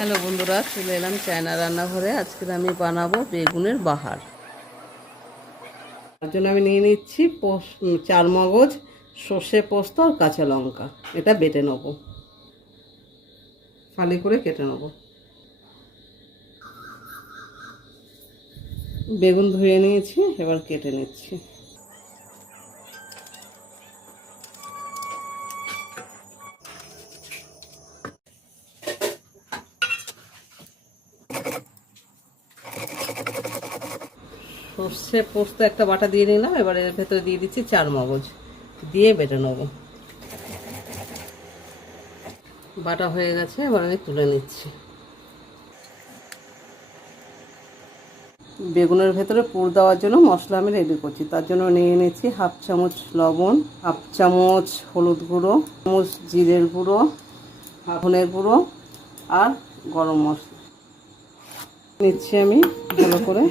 Hello বন্ধুরা, চলে এলাম চায়না রান্নাঘরে। আজকে আমি বানাবো বেগুনের বাহার। তার জন্য আমি নিয়ে নিচ্ছি চার মগজ সর্ষে পোস্ত আর কাঁচা লঙ্কা। এটা বেটে নেব। ফালি করে কেটে নেব। বেগুন ধুয়ে নিয়েছি, এবার কেটে নিচ্ছি। সর্ষে পোস্ত একটা বাটা দিয়ে নিলাম, এবার এর ভেতরে দিয়ে দিচ্ছি চার মগজ। দিয়ে বেটে নেব। বাটা হয়ে গেছে, এবার আমি তুলে নিচ্ছি। বেগুনের ভেতরে পুর দেওয়ার জন্য মশলা আমি রেডি করছি। তার জন্য নিয়ে নিচ্ছি হাফ চামচ লবণ, হাফ চামচ হলুদ গুঁড়ো চামচ জিরের গুঁড়ো ধনের গুঁড়ো আর গরম মশলা। নিচ্ছি আমি ভালো করে।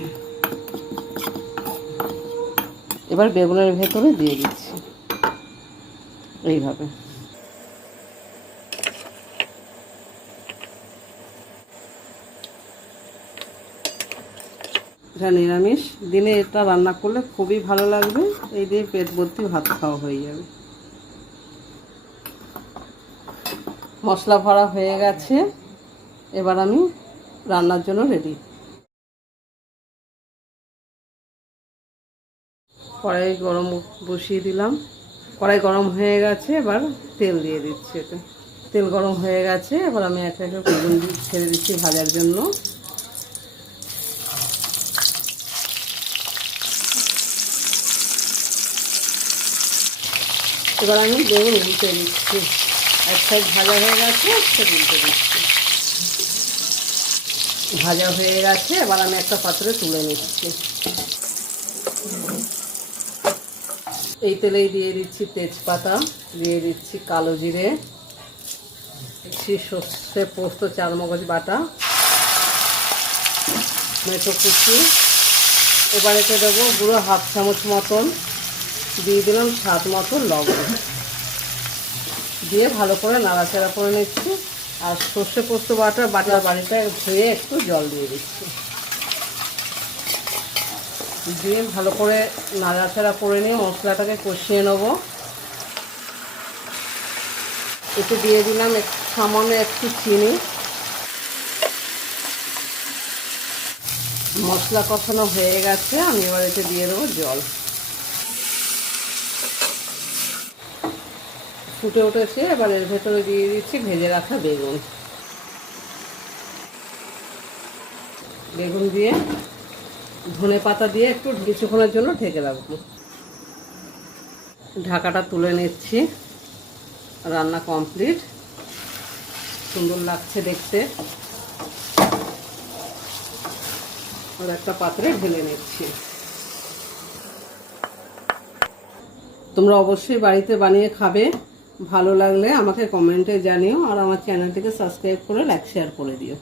এবার বেগুনের ভেতরে দিয়ে দিচ্ছি। এইভাবে। এটা নিরামিষ। দিনে এটা রান্না করলে খুবই ভালো লাগবে। এই দিয়ে পেট ভর্তি ভাত খাওয়া হয়ে যাবে। মশলা ভরা হয়ে গেছে। এবার আমি রান্নার জন্য রেডি কড়াই গরম বসিয়ে দিলাম। কড়াই গরম হয়ে গেছে, এবার তেল দিয়ে দিচ্ছি এটা তেল গরম হয়ে গেছে, এবার আমি একটা একটা বেগুন ছেড়ে দিচ্ছি ভাজার জন্য। এবার আমি বেগুন উল্টে দিচ্ছি। এক সাইড ভাজা হয়ে গেছে একটা উল্টে দিচ্ছি। ভাজা হয়ে গেছে, এবার আমি একটা পাত্রে তুলে নিচ্ছি। এই তেলেই দিয়ে দিচ্ছি তেজপাতা, দিয়ে দিচ্ছি কালো জিরে, দিচ্ছি সর্ষে পোস্ত চার মগজ বাটা, মেথো কুচি। এবার এতে দেবো গুঁড়ো হাফ চামচ মতন, দিয়ে দিলাম স্বাদ মতন লবণ। দিয়ে ভালো করে নাড়াচাড়া করে নিচ্ছি। আর সর্ষে পোস্ত বাটা, বাটার বাড়িটা ধুয়ে একটু জল দিয়ে দিচ্ছি। দিয়ে ভালো করে নাড়াচাড়া করে নিয়ে মশলাটাকে কষিয়ে নেব। একটু দিয়ে দিলাম সামান্য একটু চিনি। মশলা কষানো হয়ে গেছে, আমি এবার এতে দিয়ে দেবো জল। ফুটে উঠেছে, এবার এর ভেতরে দিয়ে দিচ্ছি ভেজে রাখা বেগুন। বেগুন দিয়ে ধনে পাতা দিয়ে একটু কিছুক্ষণের জন্য ঢেকে রাখব। ঢাকাটা তুলে নিচ্ছি। রান্না কমপ্লিট। সুন্দর লাগছে দেখতে। আর একটা পাত্রে ঢেলে নিচ্ছি। তোমরা অবশ্যই বাড়িতে বানিয়ে খাবে। ভালো লাগলে আমাকে কমেন্টে জানিও আর আমার চ্যানেলটিকে সাবস্ক্রাইব করে লাইক, শেয়ার করে দিও।